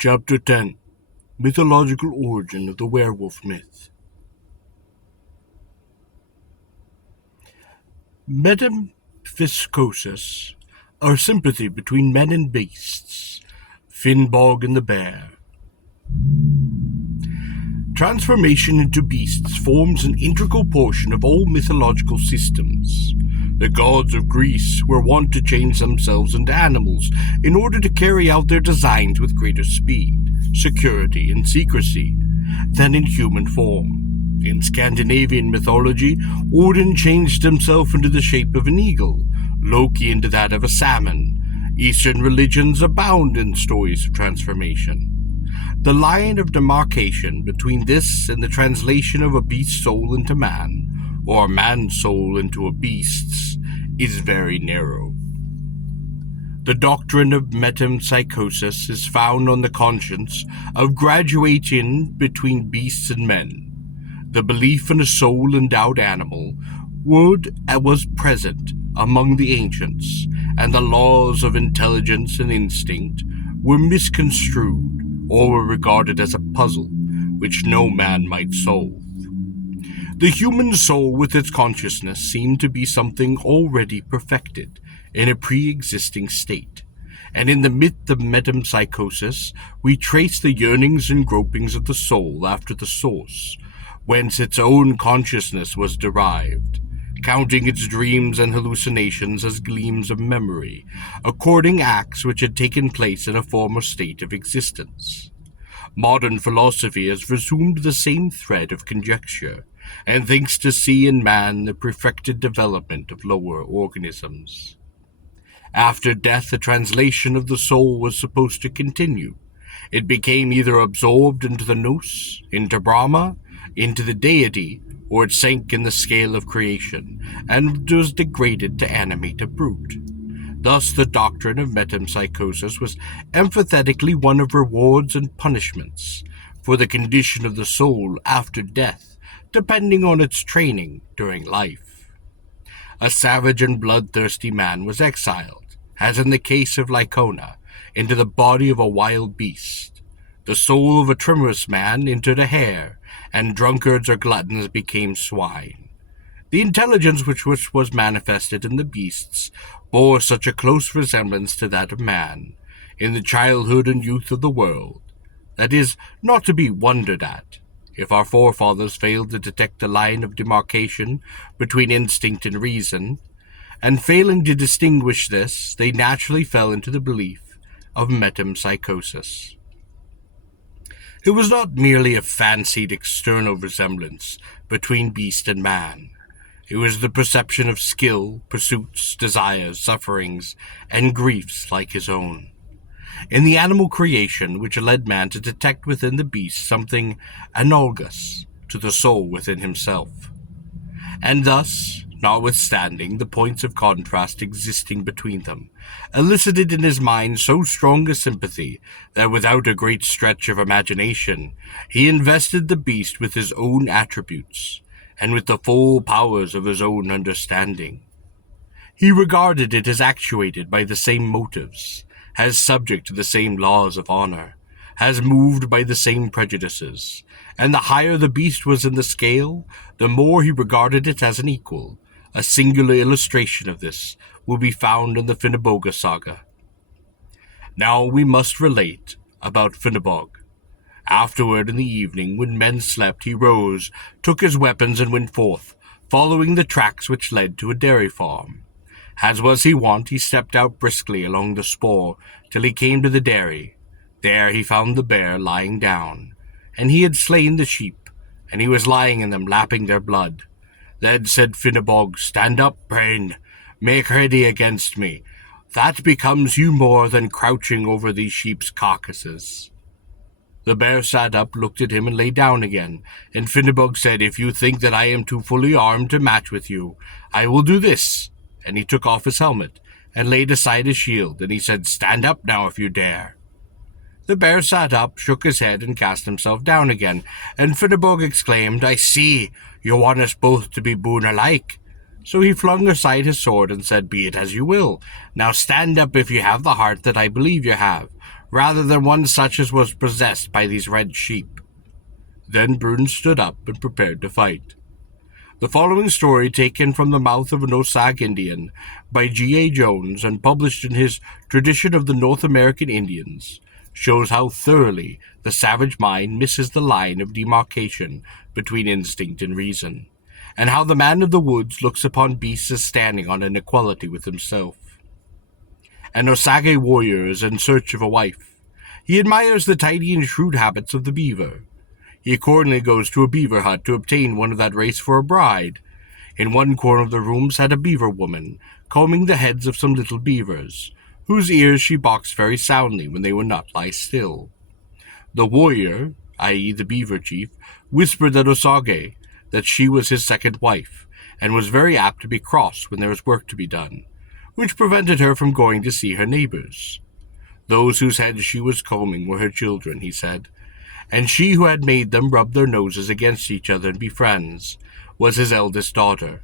Chapter 10 Mythological Origin of the Werewolf Myth. Metempsychosis, or sympathy between men and beasts. Finnbog and the Bear. Transformation into beasts forms an integral portion of all mythological systems. The gods of Greece were wont to change themselves into animals in order to carry out their designs with greater speed, security, and secrecy than in human form. In Scandinavian mythology, Odin changed himself into the shape of an eagle, Loki into that of a salmon. Eastern religions abound in stories of transformation. The line of demarcation between this and the translation of a beast's soul into man, or a man's soul into a beast's, is very narrow. The doctrine of metempsychosis is found on the conscience of graduation between beasts and men. The belief in a soul-endowed animal was present among the ancients, and the laws of intelligence and instinct were misconstrued or were regarded as a puzzle which no man might solve. The human soul with its consciousness seemed to be something already perfected in a pre-existing state, and in the myth of metempsychosis we trace the yearnings and gropings of the soul after the source, whence its own consciousness was derived, counting its dreams and hallucinations as gleams of memory, according acts which had taken place in a former state of existence. Modern philosophy has resumed the same thread of conjecture, and thinks to see in man the perfected development of lower organisms. After death, the translation of the soul was supposed to continue. It became either absorbed into the nous, into Brahma, into the deity, or it sank in the scale of creation, and was degraded to animate a brute. Thus the doctrine of metempsychosis was emphatically one of rewards and punishments for the condition of the soul after death, depending on its training during life. A savage and bloodthirsty man was exiled, as in the case of Lycona, into the body of a wild beast. The soul of a timorous man entered a hare, and drunkards or gluttons became swine. The intelligence which was manifested in the beasts bore such a close resemblance to that of man, in the childhood and youth of the world, that is not to be wondered at, if our forefathers failed to detect the line of demarcation between instinct and reason, and failing to distinguish this, they naturally fell into the belief of metempsychosis. It was not merely a fancied external resemblance between beast and man. It was the perception of skill, pursuits, desires, sufferings, and griefs like his own. In the animal creation which led man to detect within the beast something analogous to the soul within himself. And thus, notwithstanding the points of contrast existing between them, elicited in his mind so strong a sympathy that without a great stretch of imagination, he invested the beast with his own attributes, and with the full powers of his own understanding. He regarded it as actuated by the same motives, as subject to the same laws of honor, as moved by the same prejudices, and the higher the beast was in the scale, the more he regarded it as an equal. A singular illustration of this will be found in the Finnboga saga. Now we must relate about Finnbog. Afterward in the evening, when men slept, he rose, took his weapons, and went forth, following the tracks which led to a dairy farm. As was his wont, he stepped out briskly along the spoor till he came to the dairy. There he found the bear lying down, and he had slain the sheep, and he was lying in them, lapping their blood. Then said Finnbog, "Stand up, Brain, make ready against me. That becomes you more than crouching over these sheep's carcasses." The bear sat up, looked at him, and lay down again, and Finnbog said, "If you think that I am too fully armed to match with you, I will do this." And he took off his helmet, and laid aside his shield, and he said, "Stand up now if you dare." The bear sat up, shook his head, and cast himself down again, and Finnbog exclaimed, "I see, you want us both to be boon alike." So he flung aside his sword and said, "Be it as you will. Now stand up if you have the heart that I believe you have. rather than one such as was possessed by these red sheep. Then Bruin stood up and prepared to fight. The following story, taken from the mouth of an Osage Indian by G.A. Jones and published in his Tradition of the North American Indians, shows how thoroughly the savage mind misses the line of demarcation between instinct and reason, and how the man of the woods looks upon beasts as standing on an equality with himself. An Osage warrior is in search of a wife. He admires the tidy and shrewd habits of the beaver. He accordingly goes to a beaver hut to obtain one of that race for a bride. In one corner of the room sat a beaver woman, combing the heads of some little beavers, whose ears she boxed very soundly when they would not lie still. The warrior, i.e. the beaver chief, whispered that Osage, that she was his second wife, and was very apt to be cross when there was work to be done, which prevented her from going to see her neighbors. Those whose heads she was combing were her children, he said, and she who had made them rub their noses against each other and be friends was his eldest daughter.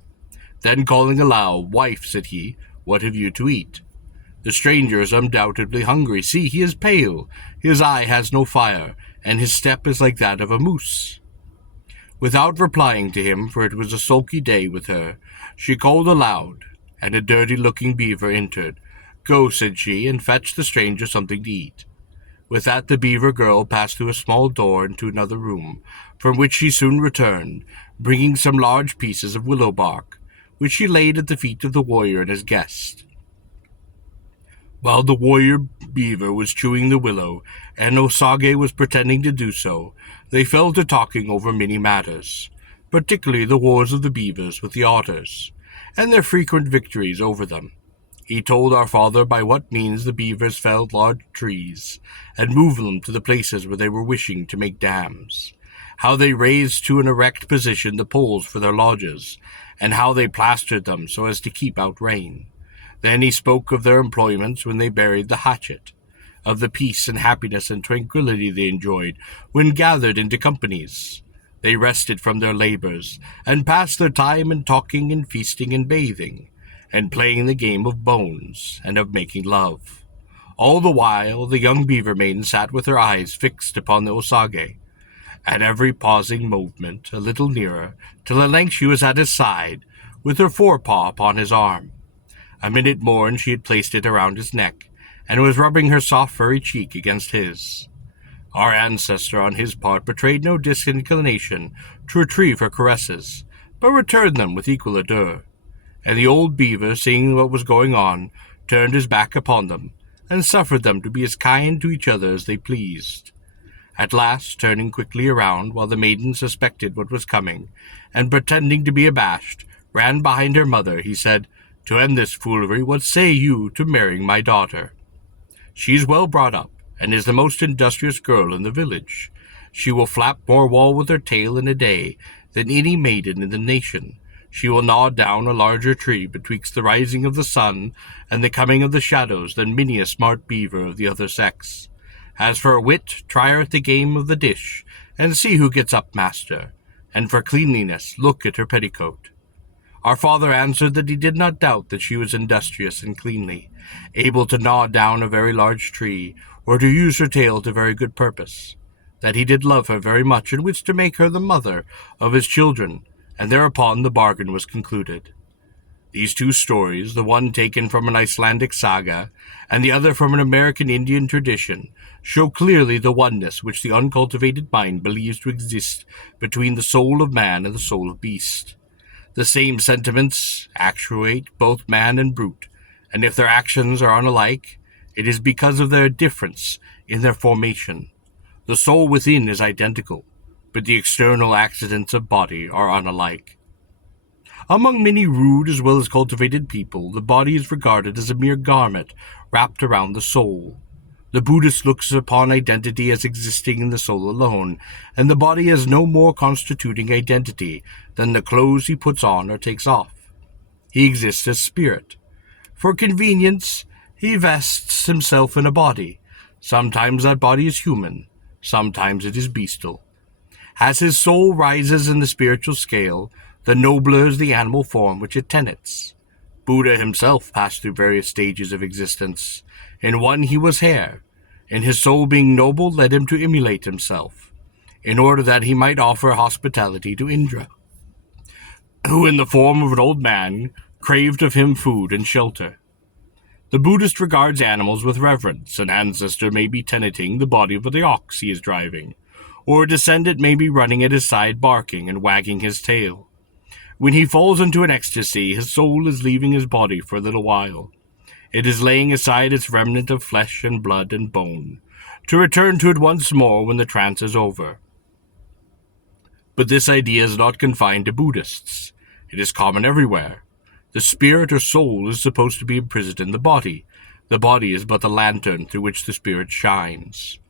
Then calling aloud, "Wife," said he, "what have you to eat?" "The stranger is undoubtedly hungry. See, he is pale, his eye has no fire, and his step is like that of a moose." Without replying to him, for it was a sulky day with her, she called aloud, and a dirty-looking beaver entered. "Go," said she, "and fetch the stranger something to eat." With that the beaver girl passed through a small door into another room, from which she soon returned, bringing some large pieces of willow bark, which she laid at the feet of the warrior and his guest. While the warrior beaver was chewing the willow, and Osage was pretending to do so, they fell to talking over many matters, particularly the wars of the beavers with the otters, and their frequent victories over them. He told our father by what means the beavers felled large trees, and moved them to the places where they were wishing to make dams, how they raised to an erect position the poles for their lodges, and how they plastered them so as to keep out rain. Then he spoke of their employments when they buried the hatchet, of the peace and happiness and tranquillity they enjoyed when gathered into companies. They rested from their labors, and passed their time in talking and feasting and bathing, and playing the game of bones, and of making love. All the while the young beaver maiden sat with her eyes fixed upon the Osage, at every pausing movement a little nearer, till at length she was at his side, with her forepaw upon his arm. A minute more and she had placed it around his neck, and was rubbing her soft furry cheek against his. Our ancestor on his part betrayed no disinclination to retrieve her caresses, but returned them with equal ardor, and the old beaver, seeing what was going on, turned his back upon them, and suffered them to be as kind to each other as they pleased. At last, turning quickly around, while the maiden suspected what was coming, and pretending to be abashed, ran behind her mother, he said, "To end this foolery, what say you to marrying my daughter? She is well brought up, and is the most industrious girl in the village. She will flap more wool with her tail in a day than any maiden in the nation. She will gnaw down a larger tree betwixt the rising of the sun and the coming of the shadows than many a smart beaver of the other sex. As for her wit, try her at the game of the dish, and see who gets up master. And for cleanliness, look at her petticoat." Our father answered that he did not doubt that she was industrious and cleanly, able to gnaw down a very large tree, or to use her tail to very good purpose, that he did love her very much, and wished to make her the mother of his children, and thereupon the bargain was concluded. These two stories, the one taken from an Icelandic saga, and the other from an American Indian tradition, show clearly the oneness which the uncultivated mind believes to exist between the soul of man and the soul of beast. The same sentiments actuate both man and brute, and if their actions are unlike, it is because of their difference in their formation. The soul within is identical, but the external accidents of body are unlike. Among many rude as well as cultivated people, the body is regarded as a mere garment wrapped around the soul. The Buddhist looks upon identity as existing in the soul alone, and the body as no more constituting identity than the clothes he puts on or takes off. He exists as spirit. For convenience, he vests himself in a body. Sometimes that body is human, sometimes it is bestial. As his soul rises in the spiritual scale, the nobler is the animal form which it tenants. Buddha himself passed through various stages of existence. In one he was hare, and his soul being noble led him to immolate himself, in order that he might offer hospitality to Indra, who in the form of an old man craved of him food and shelter. The Buddhist regards animals with reverence. An ancestor may be tenanting the body of the ox he is driving, or a descendant may be running at his side barking and wagging his tail. When he falls into an ecstasy, his soul is leaving his body for a little while. It is laying aside its remnant of flesh and blood and bone, to return to it once more when the trance is over. But this idea is not confined to Buddhists. It is common everywhere. The spirit or soul is supposed to be imprisoned in the body. The body is but the lantern through which the spirit shines.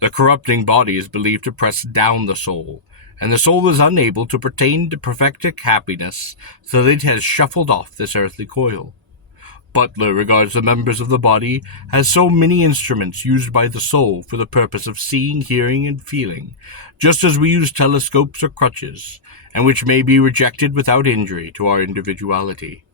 The corrupting body is believed to press down the soul, and the soul is unable to pertain to perfected happiness till it has shuffled off this earthly coil. Butler regards the members of the body as so many instruments used by the soul for the purpose of seeing, hearing, and feeling, just as we use telescopes or crutches, and which may be rejected without injury to our individuality.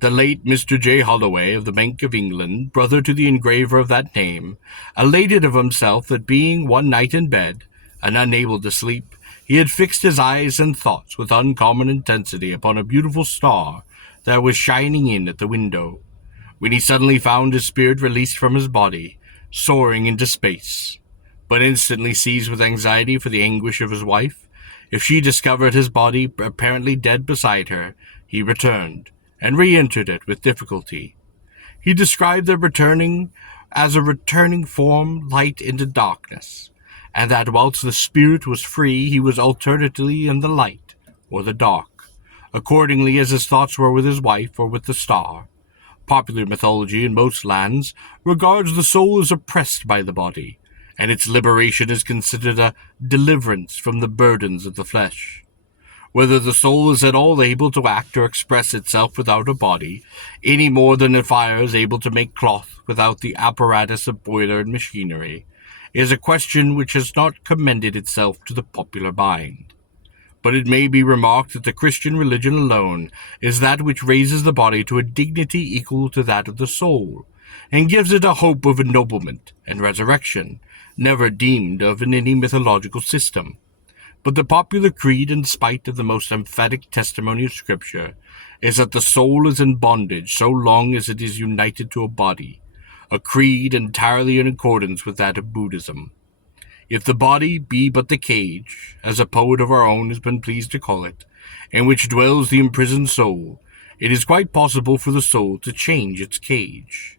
The late Mr. J. Holloway of the Bank of England, brother to the engraver of that name, elated of himself that being one night in bed, and unable to sleep, he had fixed his eyes and thoughts with uncommon intensity upon a beautiful star that was shining in at the window, when he suddenly found his spirit released from his body, soaring into space, but instantly seized with anxiety for the anguish of his wife. If she discovered his body apparently dead beside her, he returned, and re-entered it with difficulty. He described the returning as a returning form light into darkness, and that whilst the spirit was free he was alternately in the light or the dark, accordingly as his thoughts were with his wife or with the star. Popular mythology in most lands regards the soul as oppressed by the body, and its liberation is considered a deliverance from the burdens of the flesh. Whether the soul is at all able to act or express itself without a body, any more than a fire is able to make cloth without the apparatus of boiler and machinery, is a question which has not commended itself to the popular mind. But it may be remarked that the Christian religion alone is that which raises the body to a dignity equal to that of the soul, and gives it a hope of ennoblement and resurrection, never deemed of in any mythological system. But the popular creed, in spite of the most emphatic testimony of Scripture, is that the soul is in bondage so long as it is united to a body, a creed entirely in accordance with that of Buddhism. If the body be but the cage, as a poet of our own has been pleased to call it, in which dwells the imprisoned soul, it is quite possible for the soul to change its cage.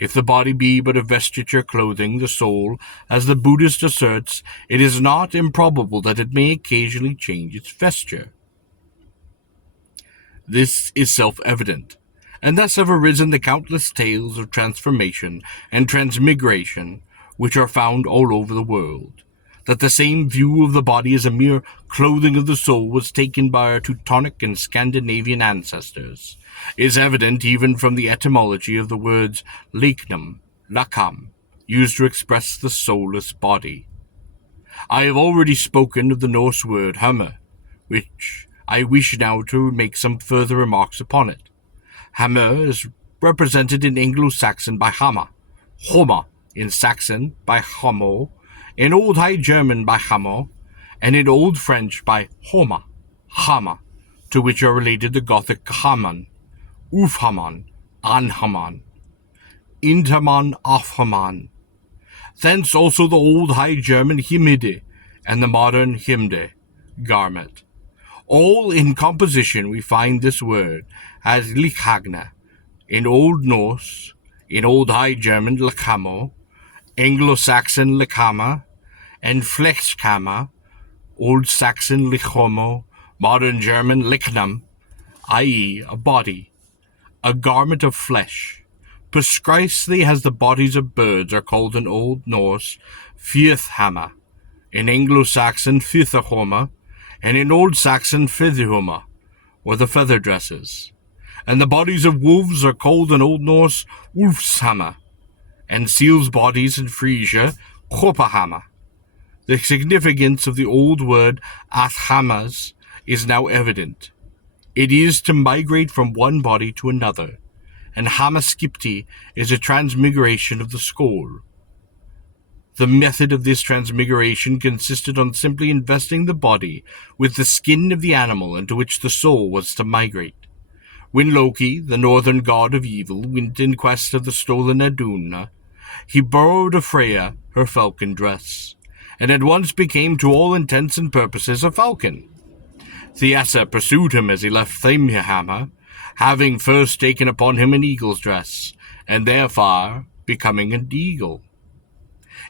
If the body be but a vesture clothing the soul, as the Buddhist asserts, it is not improbable that it may occasionally change its vesture. This is self-evident, and thus have arisen the countless tales of transformation and transmigration which are found all over the world. That the same view of the body as a mere clothing of the soul was taken by our Teutonic and Scandinavian ancestors is evident even from the etymology of the words lignum, lakam, used to express the soulless body. I have already spoken of the Norse word hammer, which I wish now to make some further remarks upon it. Hammer is represented in Anglo-Saxon by Hammer, Homa in Saxon by Homo, in Old High German by Hamo, and in Old French by Homa, Hama, to which are related the Gothic Haman, Ufhaman, Anhaman, Intaman, Afhaman. Thence also the Old High German Himide, and the modern Himde, garment. All in composition we find this word as Likhagna, in Old Norse, in Old High German Lakamo, Anglo-Saxon Likama, and Flechkama, Old Saxon Lichomo, modern German Licknam, i.e. a body, a garment of flesh, precisely as the bodies of birds are called in Old Norse Fjöthhamma, in Anglo-Saxon Fjöthahoma, and in Old Saxon Fithihoma, or the feather dresses. And the bodies of wolves are called in Old Norse Ulfshamma, and seals' bodies in Frisia Hopahama. The significance of the old word Athamas is now evident. It is to migrate from one body to another, and Hamaskipti is a transmigration of the soul. The method of this transmigration consisted on simply investing the body with the skin of the animal into which the soul was to migrate. When Loki, the northern god of evil, went in quest of the stolen Iduna, he borrowed of Freya her falcon dress, and at once became to all intents and purposes a falcon. Thiassa pursued him as he left Thamhammer, having first taken upon him an eagle's dress, and therefore becoming an eagle.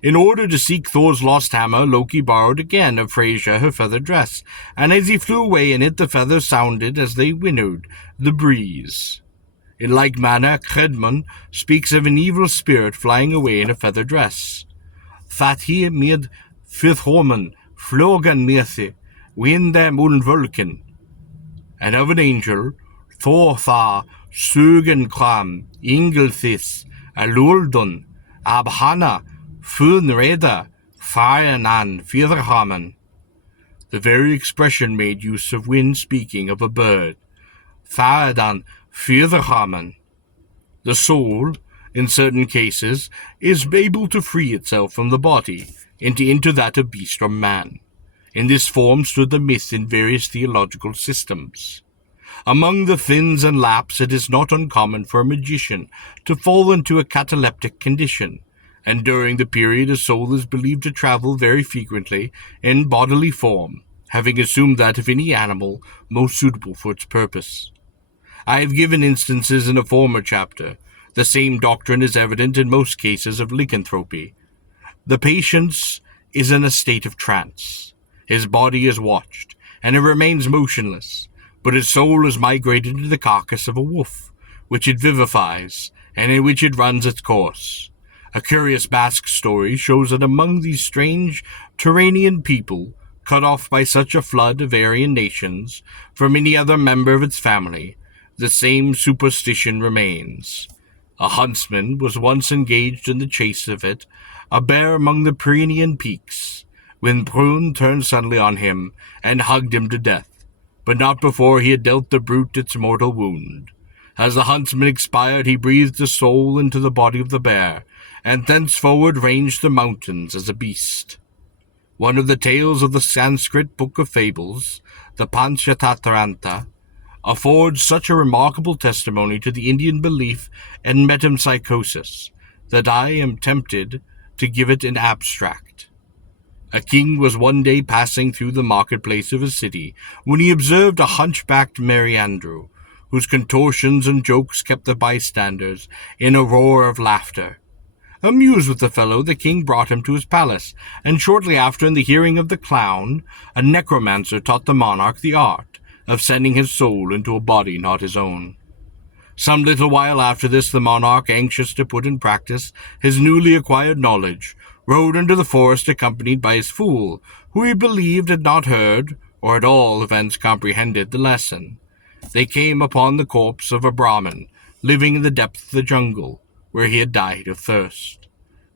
In order to seek Thor's lost hammer, Loki borrowed again of Freyja her feather dress, and as he flew away in it the feathers sounded as they winnowed the breeze. In like manner, Credmon speaks of an evil spirit flying away in a feather dress. That he med Fithormen flogan methe, winde mulvulken, and of an angel, Thorthar sugen kram, Ingelthis, Aluldun, Abhana, Funreda, Firenan, Fitherhamen. The very expression made use of when speaking of a bird. Faradan, Fitherhamen. The soul, in certain cases, is able to free itself from the body and to enter that of beast or man. In this form stood the myth in various theological systems. Among the Finns and Lapps it is not uncommon for a magician to fall into a cataleptic condition, and during the period a soul is believed to travel very frequently in bodily form, having assumed that of any animal most suitable for its purpose. I have given instances in a former chapter. The same doctrine is evident in most cases of lycanthropy. The patient is in a state of trance. His body is watched, and it remains motionless, but his soul is migrated into the carcass of a wolf, which it vivifies, and in which it runs its course. A curious Basque story shows that among these strange Turanian people, cut off by such a flood of Aryan nations from any other member of its family, the same superstition remains. A huntsman was once engaged in the chase of it, a bear among the Pyrenean peaks, when Prune turned suddenly on him and hugged him to death, but not before he had dealt the brute its mortal wound. As the huntsman expired, he breathed the soul into the body of the bear, and thenceforward ranged the mountains as a beast. One of the tales of the Sanskrit Book of Fables, the Panchatatranta, affords such a remarkable testimony to the Indian belief in metempsychosis that I am tempted to give it in abstract. A king was one day passing through the marketplace of a city when he observed a hunchbacked Merry Andrew, whose contortions and jokes kept the bystanders in a roar of laughter. Amused with the fellow, the king brought him to his palace, and shortly after, in the hearing of the clown, a necromancer taught the monarch the art of sending his soul into a body not his own. Some little while after this, the monarch, anxious to put in practice his newly acquired knowledge, rode into the forest accompanied by his fool, who he believed had not heard, or at all events comprehended, the lesson. They came upon the corpse of a Brahmin, living in the depth of the jungle, where he had died of thirst.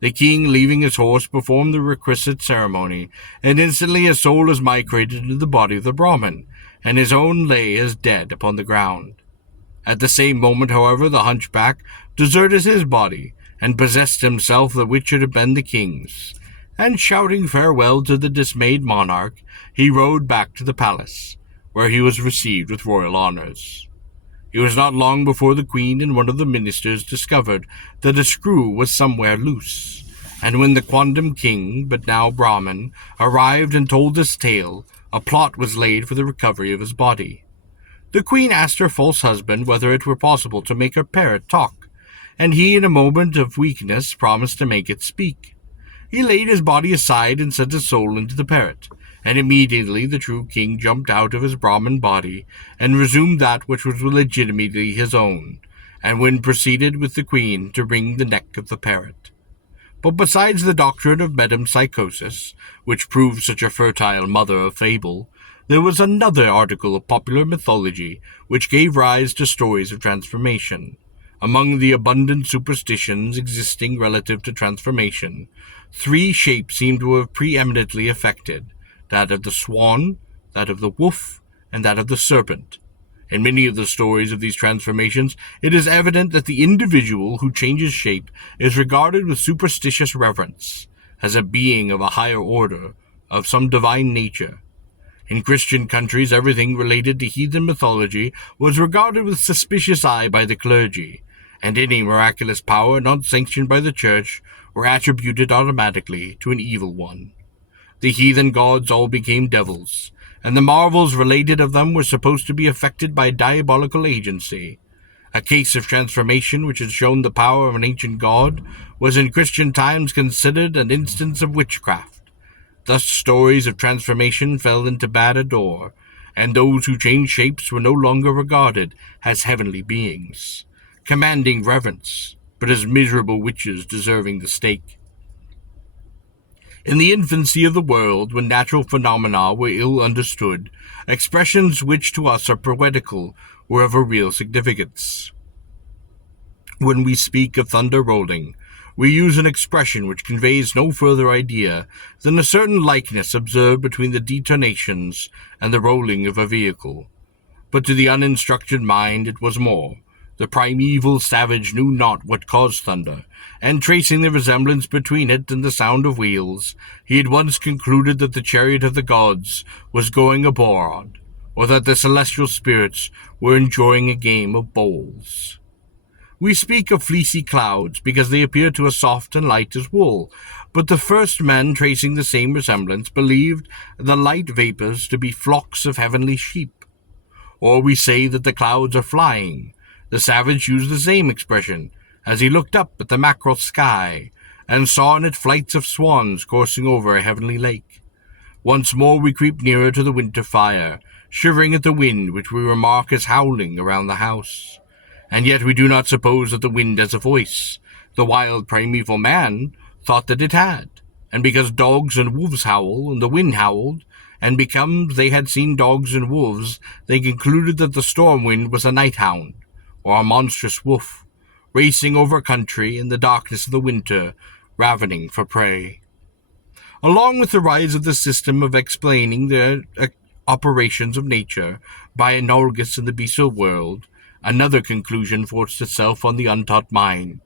The king, leaving his horse, performed the requisite ceremony, and instantly his soul was migrated into the body of the Brahmin, and his own lay as dead upon the ground. At the same moment, however, the hunchback deserted his body, and possessed himself that which should have been the king's, and shouting farewell to the dismayed monarch, he rode back to the palace, where he was received with royal honors. It was not long before the queen and one of the ministers discovered that a screw was somewhere loose, and when the quondam king, but now Brahmin, arrived and told his tale, a plot was laid for the recovery of his body. The queen asked her false husband whether it were possible to make her parrot talk, and he, in a moment of weakness, promised to make it speak. He laid his body aside and sent his soul into the parrot, and immediately the true king jumped out of his Brahmin body and resumed that which was legitimately his own, and when proceeded with the queen to wring the neck of the parrot. But besides the doctrine of metempsychosis, which proved such a fertile mother of fable, there was another article of popular mythology which gave rise to stories of transformation. Among the abundant superstitions existing relative to transformation, 3 shapes seem to have preeminently affected: that of the swan, that of the wolf, and that of the serpent. In many of the stories of these transformations, it is evident that the individual who changes shape is regarded with superstitious reverence. as a being of a higher order, of some divine nature. In Christian countries, everything related to heathen mythology was regarded with suspicious eye by the clergy, and any miraculous power not sanctioned by the church were attributed automatically to an evil one. The heathen gods all became devils, and the marvels related of them were supposed to be affected by diabolical agency. A case of transformation which had shown the power of an ancient god was in Christian times considered an instance of witchcraft. Thus stories of transformation fell into bad odor, and those who changed shapes were no longer regarded as heavenly beings, commanding reverence, but as miserable witches deserving the stake. In the infancy of the world, when natural phenomena were ill understood, expressions which to us are poetical were of a real significance. When we speak of thunder rolling, we use an expression which conveys no further idea than a certain likeness observed between the detonations and the rolling of a vehicle. But to the uninstructed mind it was more. The primeval savage knew not what caused thunder, and tracing the resemblance between it and the sound of wheels, he at once concluded that the chariot of the gods was going abroad, or that the celestial spirits were enjoying a game of bowls. We speak of fleecy clouds because they appear to us soft and light as wool, but the first men tracing the same resemblance believed the light vapors to be flocks of heavenly sheep. Or we say that the clouds are flying. The savage used the same expression as he looked up at the mackerel sky and saw in it flights of swans coursing over a heavenly lake. Once more we creep nearer to the winter fire, shivering at the wind which we remark as howling around the house. And yet we do not suppose that the wind has a voice. The wild primeval man thought that it had, and because dogs and wolves howl, and the wind howled, and because they had seen dogs and wolves, they concluded that the storm wind was a night hound, or a monstrous wolf, racing over country in the darkness of the winter, ravening for prey. Along with the rise of the system of explaining the operations of nature by analogous in the bestial world, another conclusion forced itself on the untaught mind.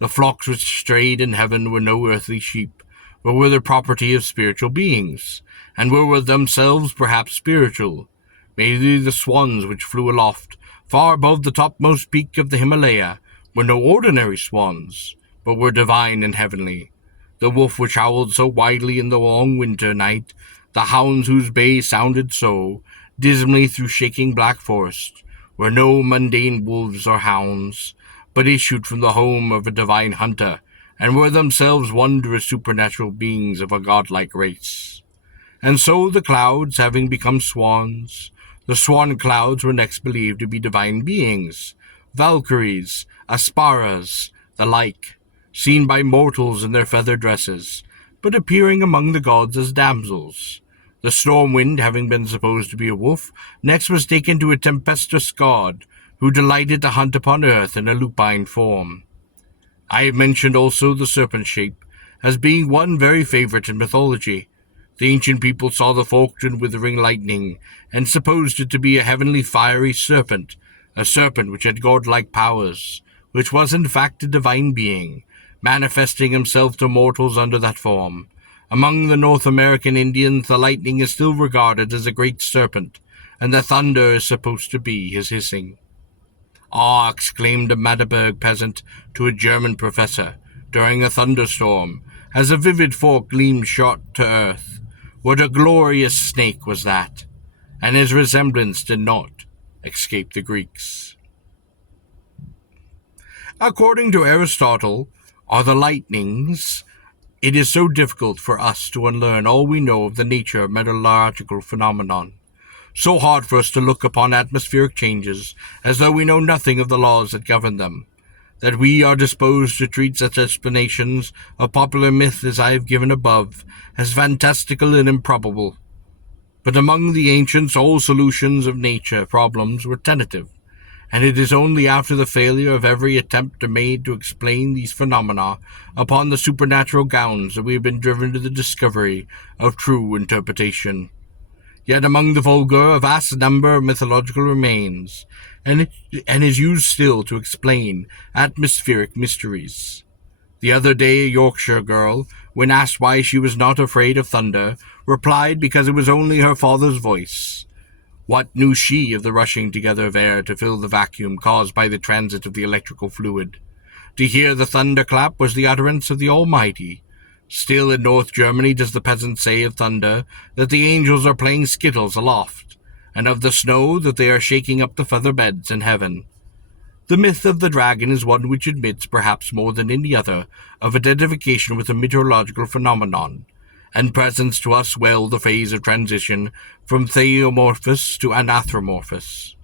The flocks which strayed in heaven were no earthly sheep, but were the property of spiritual beings, and were themselves perhaps spiritual. Maybe the swans which flew aloft, far above the topmost peak of the Himalaya, were no ordinary swans, but were divine and heavenly. The wolf which howled so widely in the long winter night, the hounds whose bay sounded so dismally through shaking black forest, were no mundane wolves or hounds, but issued from the home of a divine hunter, and were themselves wondrous supernatural beings of a godlike race. And so the clouds having become swans, the swan clouds were next believed to be divine beings, Valkyries, Asparas, the like, seen by mortals in their feather dresses, but appearing among the gods as damsels. The storm wind, having been supposed to be a wolf, next was taken to a tempestuous god, who delighted to hunt upon earth in a lupine form. I have mentioned also the serpent shape, as being one very favorite in mythology. The ancient people saw the forked and withering lightning, and supposed it to be a heavenly fiery serpent, a serpent which had godlike powers, which was in fact a divine being, manifesting himself to mortals under that form. Among the North American Indians, the lightning is still regarded as a great serpent, and the thunder is supposed to be his hissing. "Ah," exclaimed a Magdeburg peasant to a German professor, during a thunderstorm, as a vivid fork gleamed shot to earth, "what a glorious snake was that!" And his resemblance did not escape the Greeks. According to Aristotle, are the lightnings. It is so difficult for us to unlearn all we know of the nature of meteorological phenomenon, so hard for us to look upon atmospheric changes as though we know nothing of the laws that govern them, that we are disposed to treat such explanations of popular myth as I have given above as fantastical and improbable. But among the ancients all solutions of nature problems were tentative, and it is only after the failure of every attempt made to explain these phenomena upon the supernatural grounds that we have been driven to the discovery of true interpretation. Yet among the vulgar a vast number of mythological remains, and is used still to explain atmospheric mysteries. The other day a Yorkshire girl, when asked why she was not afraid of thunder, replied because it was only her father's voice. What knew she of the rushing together of air to fill the vacuum caused by the transit of the electrical fluid? To hear the thunderclap was the utterance of the Almighty. Still in North Germany does the peasant say of thunder that the angels are playing skittles aloft, and of the snow that they are shaking up the feather beds in heaven. The myth of the dragon is one which admits, perhaps more than any other, of identification with a meteorological phenomenon, and presents to us well the phase of transition from theomorphos to anthropomorphos.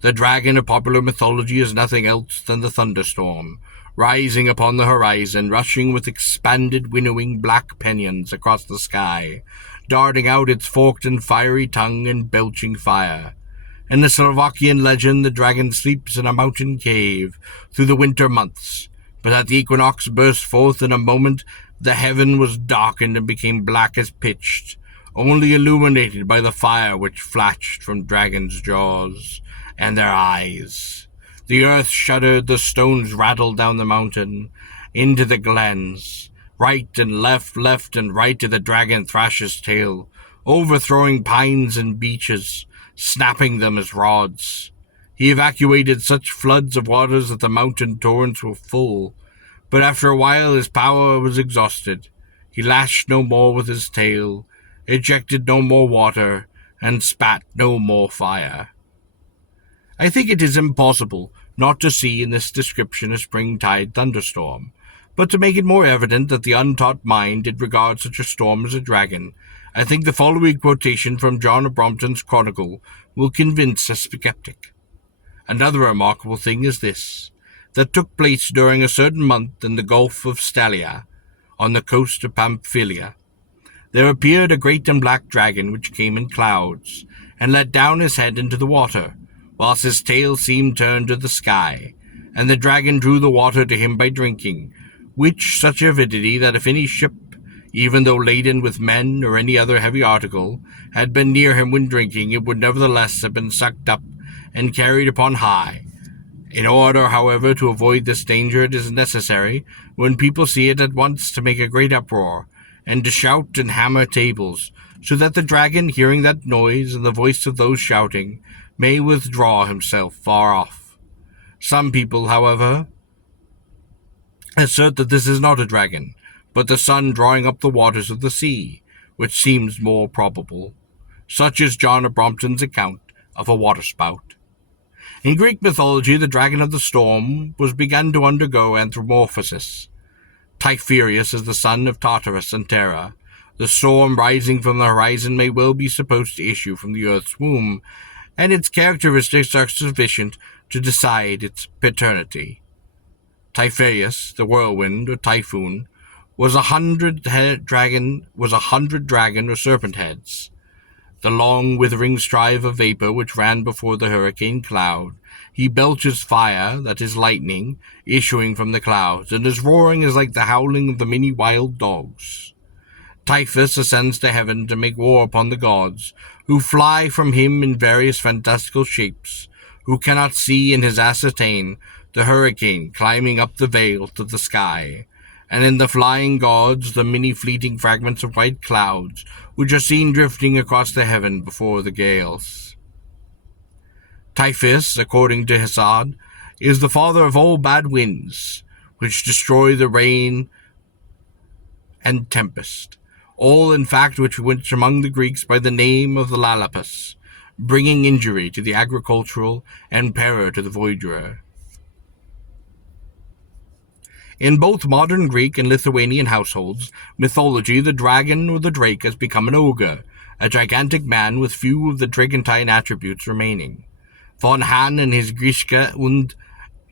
The dragon of popular mythology is nothing else than the thunderstorm, rising upon the horizon, rushing with expanded, winnowing black pinions across the sky, darting out its forked and fiery tongue and belching fire. In the Slovakian legend, the dragon sleeps in a mountain cave through the winter months, but at the equinox burst forth in a moment. The heaven was darkened and became black as pitch, only illuminated by the fire which flashed from dragons' jaws and their eyes. The earth shuddered, the stones rattled down the mountain, into the glens. Right and left and right did the dragon thrash his tail, overthrowing pines and beeches, snapping them as rods. He evacuated such floods of waters that the mountain torrents were full, but after a while his power was exhausted. He lashed no more with his tail, ejected no more water, and spat no more fire. I think it is impossible not to see in this description a springtide thunderstorm, but to make it more evident that the untaught mind did regard such a storm as a dragon, I think the following quotation from John of Brompton's Chronicle will convince a skeptic. Another remarkable thing is this, that took place during a certain month in the Gulf of Stalia, on the coast of Pamphylia. There appeared a great and black dragon which came in clouds, and let down his head into the water, whilst his tail seemed turned to the sky, and the dragon drew the water to him by drinking, which such avidity that if any ship, even though laden with men or any other heavy article, had been near him when drinking, it would nevertheless have been sucked up and carried upon high. In order, however, to avoid this danger, it is necessary, when people see it, at once to make a great uproar, and to shout and hammer tables, so that the dragon, hearing that noise and the voice of those shouting, may withdraw himself far off. Some people, however, assert that this is not a dragon, but the sun drawing up the waters of the sea, which seems more probable. Such is John of Brompton's account of a waterspout. In Greek mythology, the dragon of the storm was begun to undergo anthropomorphosis. Typherius is the son of Tartarus and Terra. The storm rising from the horizon may well be supposed to issue from the earth's womb, and its characteristics are sufficient to decide its paternity. Typherius, the whirlwind or typhoon, was 100 dragon or serpent heads. The long withering strive of vapor which ran before the hurricane cloud. He belches fire, that is lightning, issuing from the clouds, and his roaring is like the howling of the many wild dogs. Typhus ascends to heaven to make war upon the gods, who fly from him in various fantastical shapes, who cannot see in his ascertain the hurricane climbing up the veil to the sky, and in the flying gods the many fleeting fragments of white clouds, which are seen drifting across the heaven before the gales. Typhus, according to Hesiod, is the father of all bad winds, which destroy the rain and tempest, all in fact which went among the Greeks by the name of the lalapus, bringing injury to the agricultural and peril to the voyager. In both modern Greek and Lithuanian households mythology, the dragon or the drake has become an ogre, a gigantic man with few of the dragantine attributes remaining. Von Hahn in his Grieche und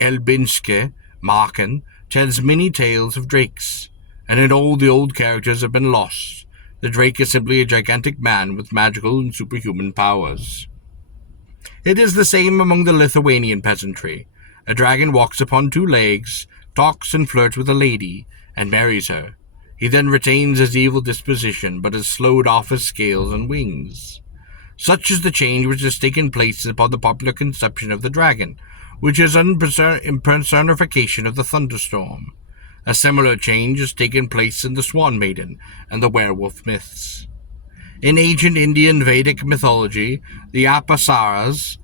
Elbinske Marken tells many tales of drakes, and in all the old characters have been lost. The drake is simply a gigantic man with magical and superhuman powers. It is the same among the Lithuanian peasantry. A dragon walks upon two legs, talks and flirts with a lady, and marries her. He then retains his evil disposition, but has slowed off his scales and wings. Such is the change which has taken place upon the popular conception of the dragon, which is an impersonification of the thunderstorm. A similar change has taken place in the Swan Maiden and the werewolf myths. In ancient Indian Vedic mythology, the Apsaras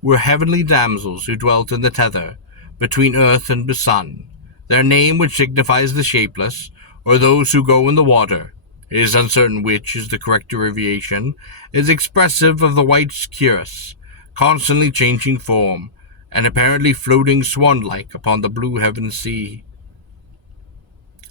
were heavenly damsels who dwelt in the tether between earth and the sun. Their name, which signifies the shapeless, or those who go in the water, it is uncertain which is the correct abbreviation, is expressive of the white cuirass, constantly changing form, and apparently floating swan-like upon the blue heaven sea.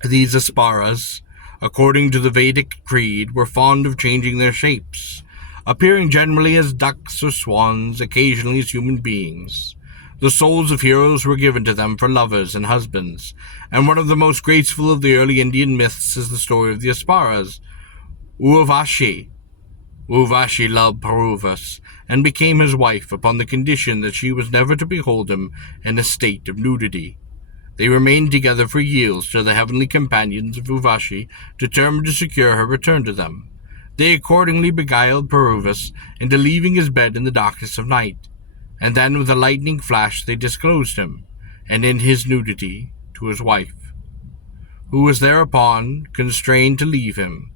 These Asparas, according to the Vedic creed, were fond of changing their shapes, appearing generally as ducks or swans, occasionally as human beings. The souls of heroes were given to them for lovers and husbands, and one of the most graceful of the early Indian myths is the story of the Asparas. Urvashi. Urvashi loved Puruvas, and became his wife upon the condition that she was never to behold him in a state of nudity. They remained together for years till the heavenly companions of Urvashi determined to secure her return to them. They accordingly beguiled Puruvas into leaving his bed in the darkness of night, and then with a lightning flash they disclosed him, and in his nudity, to his wife, who was thereupon constrained to leave him.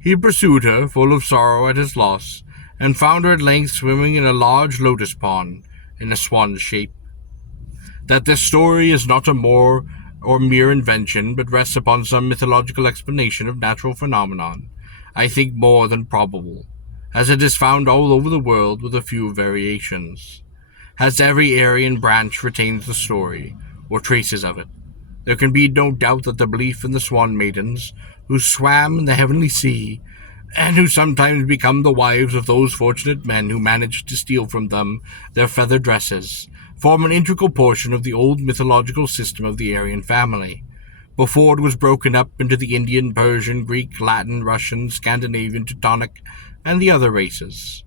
He pursued her, full of sorrow at his loss, and found her at length swimming in a large lotus pond in a swan's shape. That this story is not a more or mere invention, but rests upon some mythological explanation of natural phenomenon, I think more than probable, as it is found all over the world with a few variations. As every Aryan branch retains the story, or traces of it, there can be no doubt that the belief in the Swan Maidens, who swam in the heavenly sea, and who sometimes become the wives of those fortunate men who managed to steal from them their feather dresses, form an integral portion of the old mythological system of the Aryan family, before it was broken up into the Indian, Persian, Greek, Latin, Russian, Scandinavian, Teutonic, and the other races.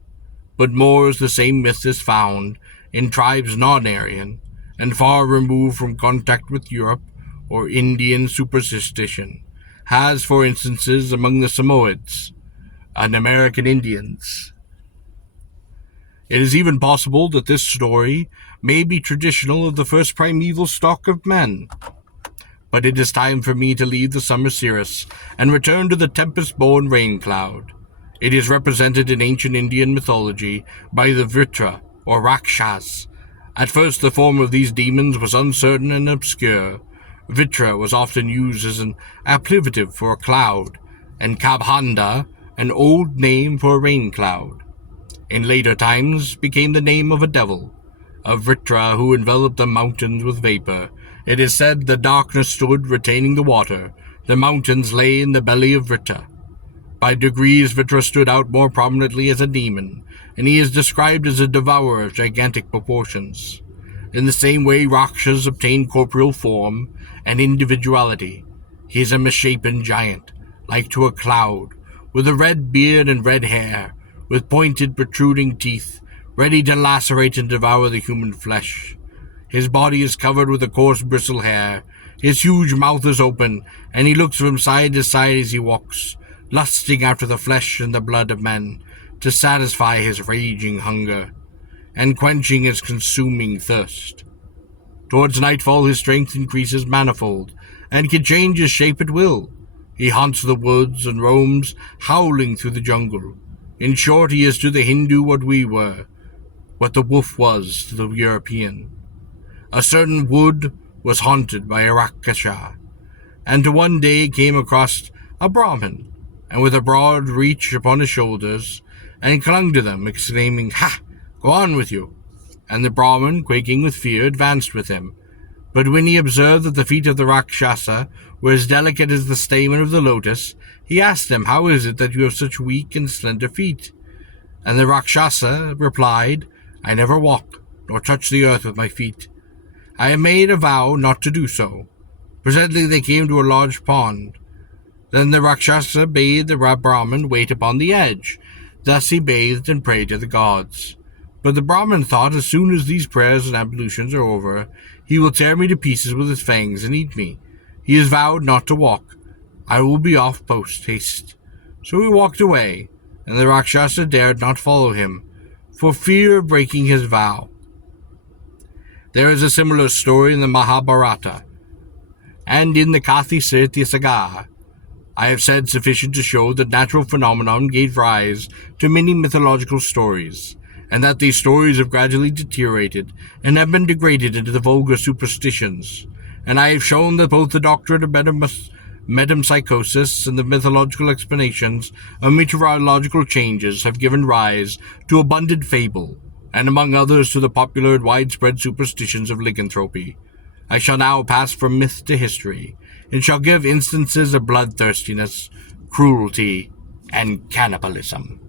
But more is the same myth is found in tribes non-Aryan, and far removed from contact with Europe or Indian superstition, as, for instances, among the Samoyeds and American Indians. It is even possible that this story may be traditional of the first primeval stock of men. But it is time for me to leave the summer cirrus and return to the tempest-born rain cloud. It is represented in ancient Indian mythology by the Vritra, or Rakshas. At first the form of these demons was uncertain and obscure. Vritra was often used as an appellative for a cloud, and Kabhanda, an old name for a rain cloud. In later times became the name of a devil, a Vritra who enveloped the mountains with vapor. It is said the darkness stood retaining the water. The mountains lay in the belly of Vritra. By degrees Vritra stood out more prominently as a demon, and he is described as a devourer of gigantic proportions. In the same way Rakshas obtained corporeal form and individuality. He is a misshapen giant, like to a cloud, with a red beard and red hair, with pointed protruding teeth, ready to lacerate and devour the human flesh. His body is covered with a coarse bristle hair, his huge mouth is open, and he looks from side to side as he walks, lusting after the flesh and the blood of men, to satisfy his raging hunger, and quenching his consuming thirst. Towards nightfall his strength increases manifold, and can change his shape at will. He haunts the woods and roams, howling through the jungle. In short, he is to the Hindu what we were, what the wolf was to the European. A certain wood was haunted by a Rakshasa, and to one day came across a Brahmin, and with a broad reach upon his shoulders, and clung to them, exclaiming, "Ha! Go on with you!" And the Brahmin, quaking with fear, advanced with him. But when he observed that the feet of the Rakshasa were as delicate as the stamen of the lotus, he asked him, "How is it that you have such weak and slender feet?" And the Rakshasa replied, "I never walk, nor touch the earth with my feet. I have made a vow not to do so." Presently they came to a large pond. Then the Rakshasa bade the Brahmin wait upon the edge. Thus he bathed and prayed to the gods. But the Brahmin thought, as soon as these prayers and ablutions are over, he will tear me to pieces with his fangs and eat me. He has vowed not to walk. I will be off post-haste. So he walked away, and the Rakshasa dared not follow him, for fear of breaking his vow. There is a similar story in the Mahabharata, and in the Kathi Sirthi Saga, I have said sufficient to show that natural phenomenon gave rise to many mythological stories, and that these stories have gradually deteriorated and have been degraded into the vulgar superstitions. And I have shown that both the doctrine of metempsychosis and the mythological explanations of meteorological changes have given rise to abundant fable, and among others to the popular and widespread superstitions of lycanthropy. I shall now pass from myth to history, and shall give instances of bloodthirstiness, cruelty, and cannibalism.